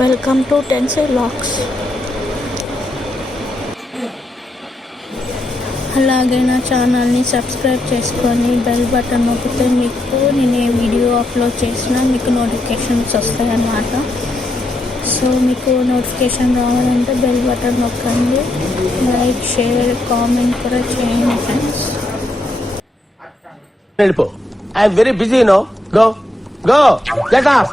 Welcome to Tennessee vlogs. అలాగే నా ఛానల్ని సబ్స్క్రైబ్ చేసుకొని బెల్ బటన్ నొక్కితే మీకు నేను ఏ వీడియో అప్లోడ్ చేసినా మీకు నోటిఫికేషన్స్ వస్తాయి అన్నమాట. సో మీకు నోటిఫికేషన్ రావాలంటే బెల్ బటన్ నొక్కండి. లైక్, షేర్, కామెంట్ కూడా చేయండి friends. I'm very busy no. Go go get up.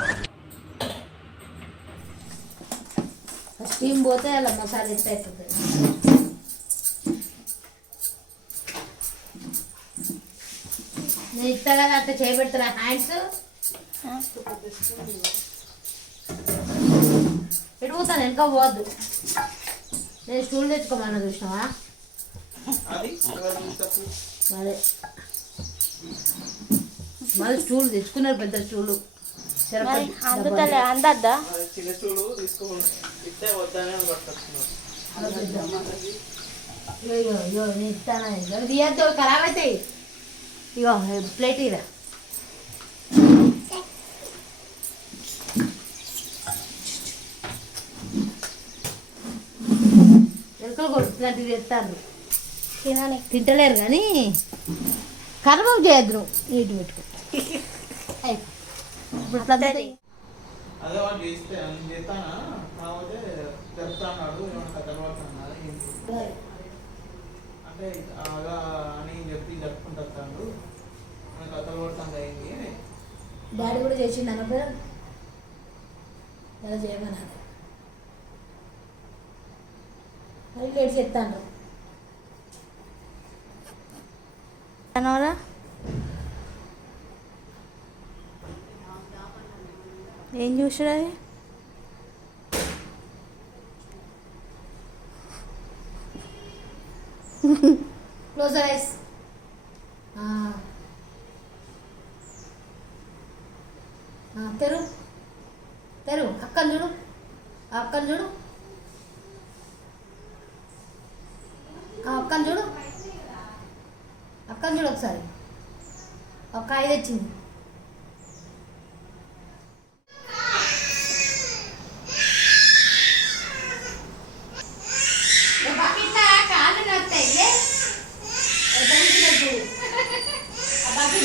Steam పోతే అలా మసాలా ఎత్త అవుతుంది. నేను ఇస్తాగా అట్లా చేయబెడతాను హ్యాండ్స్ పెట్టుకుతాను వెనక పోవద్దు. నేను స్టూల్ తెచ్చుకోమన్నా చూసినావా? అదే మళ్ళీ స్టూల్ తెచ్చుకున్నారు, పెద్ద స్టూలు. అందద్దా అయ్యో నేను ఇస్తాను తీయద్దు, ఖరాబ్ అవుతాయి. ఇగో ప్లేట్ ఇరా. ఎలుకలు కొడు ఇట్లాంటివి తెస్తారు, తింటలేరు కానీ కర్మం చేయద్దు. నువ్వు నీటి పెట్టుకో. ఇప్పుడు అదే వాడు చేస్తే నేను చేస్తానా కాకపోతే చెప్తాన్నాడు ఏమన్నా తర్వాత అంటే అలా అని చెప్పి చెప్పుకుంటాడు. మనకు కథలు పడుతుంది అయింది. డాడీ కూడా చేసిండు అన్నప్పుడు ఎలా చేయమన్నారు. అది లేట్ చెప్తాను. ఏం చూసిరా? Close eyes. తెరు తెరు. అక్కని చూడు, అక్కని చూడు, అక్కని చూడు, అక్కని చూడు ఒకసారి. ఒక 5 వచ్చింది.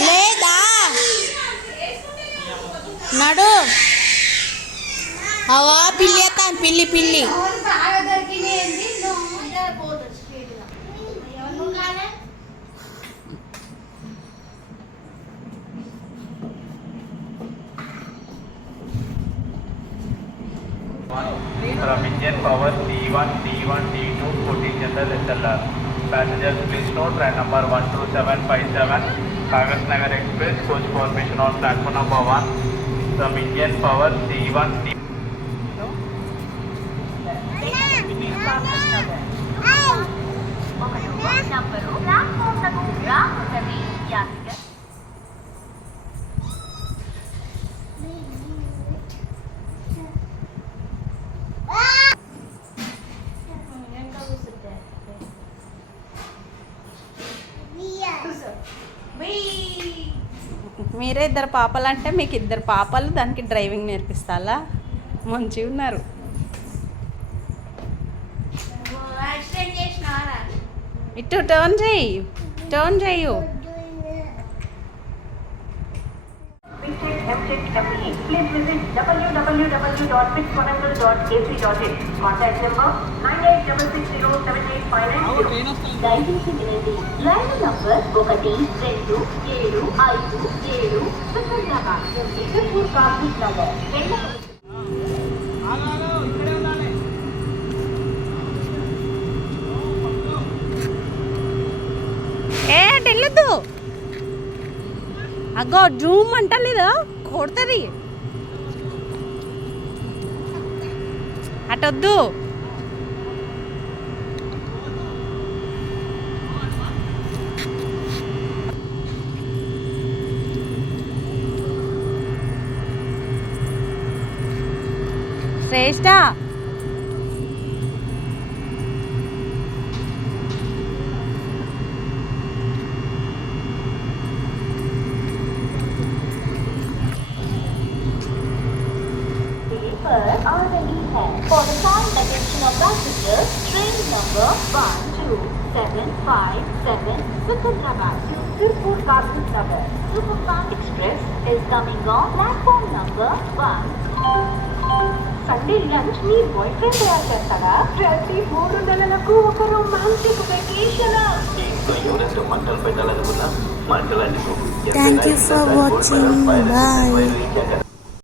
లేదా నడు అవా పిల్లి ఎత్తాను. పిల్లి పిల్లి From Indian Power D1, D2, 14 General SLR. Passengers please note train number 12757 Kagas Nagar Express, coach formation on platform number 1. From Indian Power D1, మీరే ఇద్దరు పాపలు అంటే మీకు ఇద్దరు పాపలు, దానికి డ్రైవింగ్ నేర్పిస్తాలా? మంచిగా ఉన్నారు. ఇటు టర్న్ చేయి, టర్న్ చేయు. Please visit www.bitsconnection.ac.in. Contact number 9866078590. దయచేసి వినండి. రైలు నంబర్ 12757 విశాఖపట్నం ఇక్కడపూర్ ట్రాఫిక్ నగర్ వెళ్ళొద్దు. అగ్గో జూమ్ అంటలేదు, కొడుతుంది. అటొద్దు. శ్రేష్ఠ पर आ रही है। For the kind attention of passengers, train number 127757 Secunderabad to Tirupur Kasim Nagar Superfast Express is coming on platform number 1. Sunday lunch me boy friend తయారు చేస్తారా? ప్రతి 3 నెలలకు ఒక రొమాంటిక్ వెకేషన్. ఇంట్లో ఎవరెంతో మంటలు పెట్టాలనుకున్నా మంటలన్నీ Thank you for watching. Bye.